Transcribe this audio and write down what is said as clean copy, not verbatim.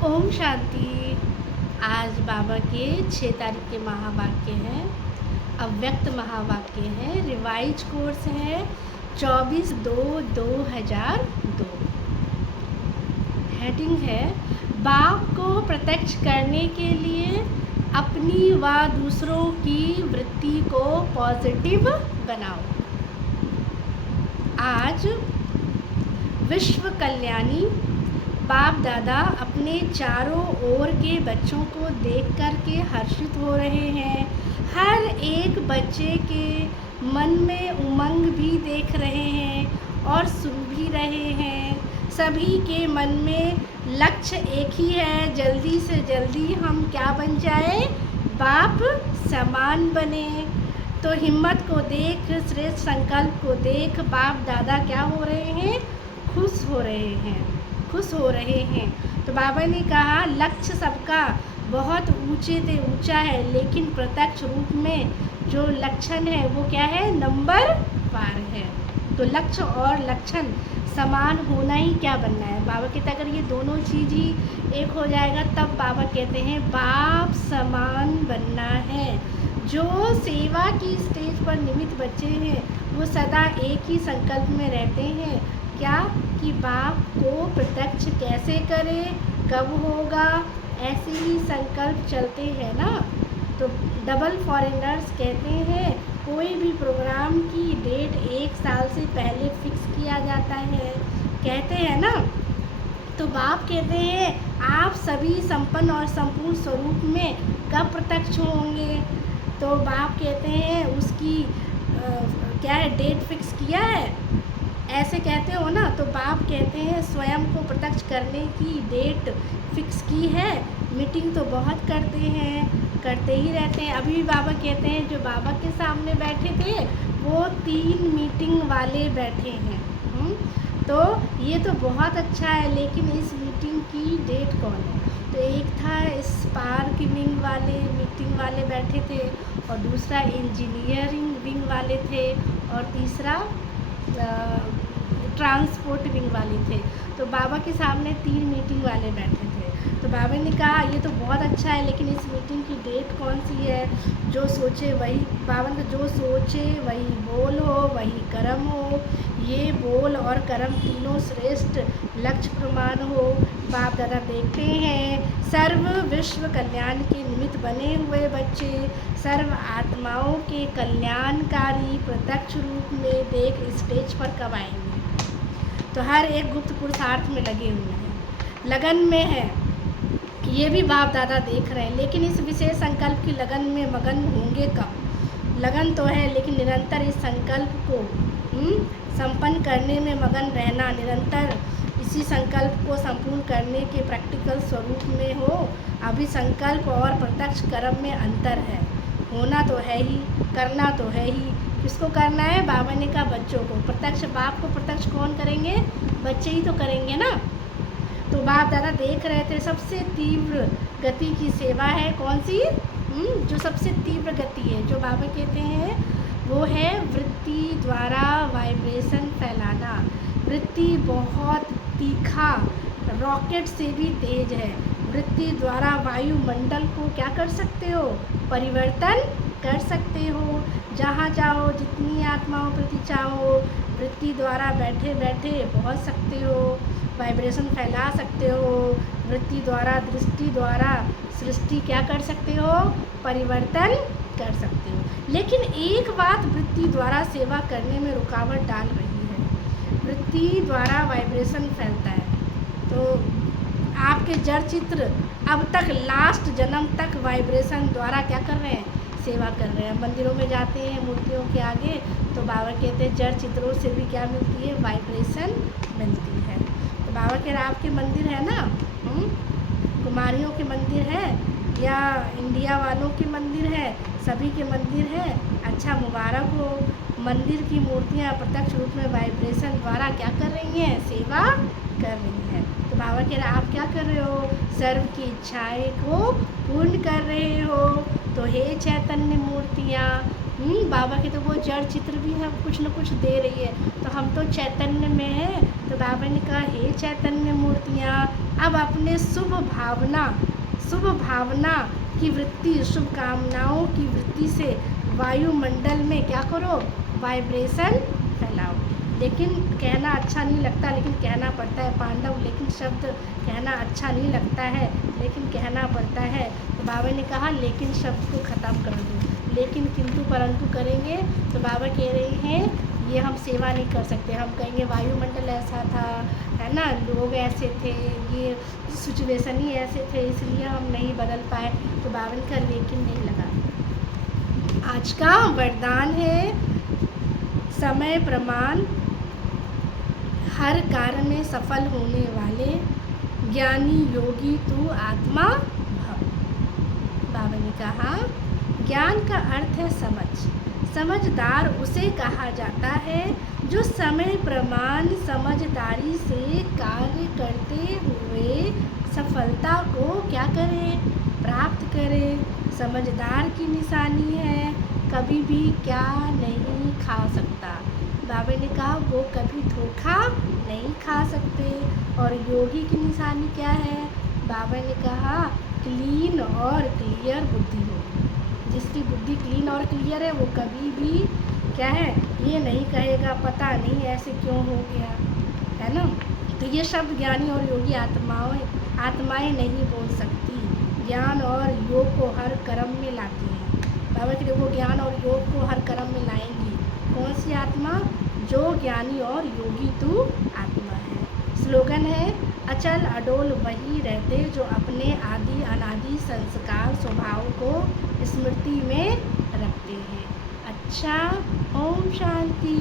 ओम शांति। आज बाबा के 6 तारीख के महावाक्य हैं, अव्यक्त महावाक्य हैं, रिवाइज कोर्स है 24/2/2002। हेडिंग है बाप को प्रत्यक्ष करने के लिए अपनी व दूसरों की वृत्ति को पॉजिटिव बनाओ। आज विश्व कल्याणी बाप दादा अपने चारों ओर के बच्चों को देख कर के हर्षित हो रहे हैं। हर एक बच्चे के मन में उमंग भी देख रहे हैं और सुन भी रहे हैं। सभी के मन में लक्ष्य एक ही है, जल्दी से जल्दी हम क्या बन जाए, बाप समान बने। तो हिम्मत को देख, श्रेष्ठ संकल्प को देख बाप दादा क्या हो रहे हैं, खुश हो रहे हैं। तो बाबा ने कहा लक्ष्य सबका बहुत ऊंचे से ऊंचा है, लेकिन प्रत्यक्ष रूप में जो लक्षण है वो क्या है, नंबर पार है। तो लक्ष्य और लक्षण समान होना ही क्या बनना है। बाबा कहते अगर ये दोनों चीज़ ही एक हो जाएगा तब बाबा कहते हैं बाप समान बनना है। जो सेवा की स्टेज पर निमित्त बच्चे हैं वो सदा एक ही संकल्प में रहते हैं, क्या कि बाप को प्रत्यक्ष कैसे करे, कब होगा, ऐसे ही संकल्प चलते हैं ना। तो डबल फॉरेनर्स कहते हैं कोई भी प्रोग्राम की डेट 1 साल से पहले फिक्स किया जाता है, कहते हैं ना। तो बाप कहते हैं आप सभी संपन्न और संपूर्ण स्वरूप में कब प्रत्यक्ष होंगे। तो बाप कहते हैं उसकी क्या है, डेट फिक्स किया है, ऐसे कहते हो ना। तो बाप कहते हैं स्वयं को प्रत्यक्ष करने की डेट फिक्स की है। मीटिंग तो बहुत करते ही रहते हैं। अभी भी बाबा कहते हैं जो बाबा के सामने बैठे थे वो 3 मीटिंग वाले बैठे हैं। तो ये तो बहुत अच्छा है, लेकिन इस मीटिंग की डेट कौन है। तो एक था स्पार्क विंग वाले मीटिंग वाले बैठे थे, और दूसरा इंजीनियरिंग विंग वाले थे, और तीसरा ट्रांसपोर्ट विंग वाले थे। तो बाबा के सामने 3 मीटिंग वाले बैठे थे। तो बाबा ने कहा ये तो बहुत अच्छा है, लेकिन इस मीटिंग की डेट कौन सी है। जो सोचे वही, बाबा ने जो सोचे वही बोल हो, वही कर्म हो। ये बोल और कर्म तीनों श्रेष्ठ लक्ष्य प्रमाण हो। बाप दादा देखते हैं सर्व विश्व कल्याण के निमित्त बने हुए बच्चे सर्व आत्माओं के कल्याणकारी प्रत्यक्ष रूप में देख स्टेज पर कब आएंगे। तो हर एक गुप्त पुरुषार्थ में लगे हुए हैं, लगन में है, ये भी बाप दादा देख रहे हैं। लेकिन इस विशेष संकल्प की लगन में मगन होंगे कब। लगन तो है, लेकिन निरंतर इस संकल्प को संपन्न करने में मगन रहना, निरंतर इसी संकल्प को संपूर्ण करने के प्रैक्टिकल स्वरूप में हो। अभी संकल्प और प्रत्यक्ष कर्म में अंतर है। होना तो है ही, करना तो है ही। किसको करना है, बाबा ने कहा बच्चों को। प्रत्यक्ष बाप को प्रत्यक्ष कौन करेंगे, बच्चे ही तो करेंगे ना। तो बाप दादा देख रहे थे सबसे तीव्र गति की सेवा है कौन सी, जो सबसे तीव्र गति है, जो बाबा कहते हैं वो है वृत्ति द्वारा वाइब्रेशन फैलाना। वृत्ति बहुत तीखा, रॉकेट से भी तेज है। वृत्ति द्वारा वायुमंडल को क्या कर सकते हो, परिवर्तन कर सकते हो। जहाँ चाहो, जितनी आत्माओं प्रति चाहो, वृत्ति द्वारा बैठे बैठे पहुँच सकते हो, वाइब्रेशन फैला सकते हो। वृत्ति द्वारा, दृष्टि द्वारा सृष्टि क्या कर सकते हो, परिवर्तन कर सकते हो। लेकिन एक बात वृत्ति द्वारा सेवा करने में रुकावट डाल रही है। वृत्ति द्वारा वाइब्रेशन फैलता है। तो आपके जड़ चित्र अब तक लास्ट जन्म तक वाइब्रेशन द्वारा क्या कर रहे हैं, सेवा कर रहे हैं। मंदिरों में जाते हैं मूर्तियों के आगे, तो बाबा कहते हैं जड़ चित्रों से भी क्या मिलती है, वाइब्रेशन मिलती है। तो बाबा कह रहे आपके मंदिर है ना, कुमारियों के मंदिर है या इंडिया वालों के मंदिर है, सभी के मंदिर है, अच्छा मुबारक हो। मंदिर की मूर्तियाँ प्रत्यक्ष रूप में वाइब्रेशन द्वारा क्या कर रही हैं, सेवा कर रही हैं। तो बाबा कह रहे आप क्या कर रहे हो, सर्व की इच्छाएं को पूर्ण कर रहे हो। तो हे चैतन्य मूर्तियाँ, बाबा के तो वो जड़ चित्र भी हम कुछ न कुछ दे रही है, तो हम तो चैतन्य में हैं। तो बाबा ने कहा, हे चैतन्य मूर्तियाँ, अब अपने शुभ भावना की वृत्ति, शुभ कामनाओं की वृत्ति से वायुमंडल में क्या करो, वाइब्रेशन फैलाओ। लेकिन कहना अच्छा नहीं लगता, लेकिन कहना पड़ता है पांडव, लेकिन शब्द कहना अच्छा नहीं लगता है, लेकिन कहना पड़ता है। तो बाबा ने कहा लेकिन शब्द को ख़त्म कर दो, लेकिन किंतु परंतु करेंगे। तो बाबा कह रहे हैं ये हम सेवा नहीं कर सकते। हम कहेंगे वायुमंडल ऐसा था, है ना, लोग ऐसे थे, ये सिचुएशन ही ऐसे थे, इसलिए हम नहीं बदल पाए। तो बाबा का लेकिन नहीं लगा। आज का वरदान है समय प्रमाण, हर कार्य में सफल होने वाले ज्ञानी योगी तू आत्मा भव। बाबा ने कहा ज्ञान का अर्थ है समझदार उसे कहा जाता है जो समय प्रमाण समझदारी से कार्य करते हुए सफलता को क्या करे, प्राप्त करे। समझदार की निशानी है कभी भी क्या नहीं खा सकता। बाबा ने कहा वो कभी धोखा नहीं खा सकते। और योगी की निशानी क्या है, बाबा ने कहा क्लीन और क्लियर बुद्धि हो। जिसकी बुद्धि क्लीन और क्लियर है वो कभी भी क्या है, ये नहीं कहेगा पता नहीं ऐसे क्यों हो गया, है ना। तो ये शब्द ज्ञानी और योगी आत्माएं नहीं बोल सकती। ज्ञान और योग को हर कर्म में लाती हैं। बाबा के वो ज्ञान और योग को हर कर्म में लाएंगी। कौन सी आत्मा, जो ज्ञानी और योगी तू आत्मा है। स्लोगन है अचल अडोल वही रहते जो अपने आदि अनादि संस्कार स्वभाव को स्मृति में रखते हैं। अच्छा, ओम शांति।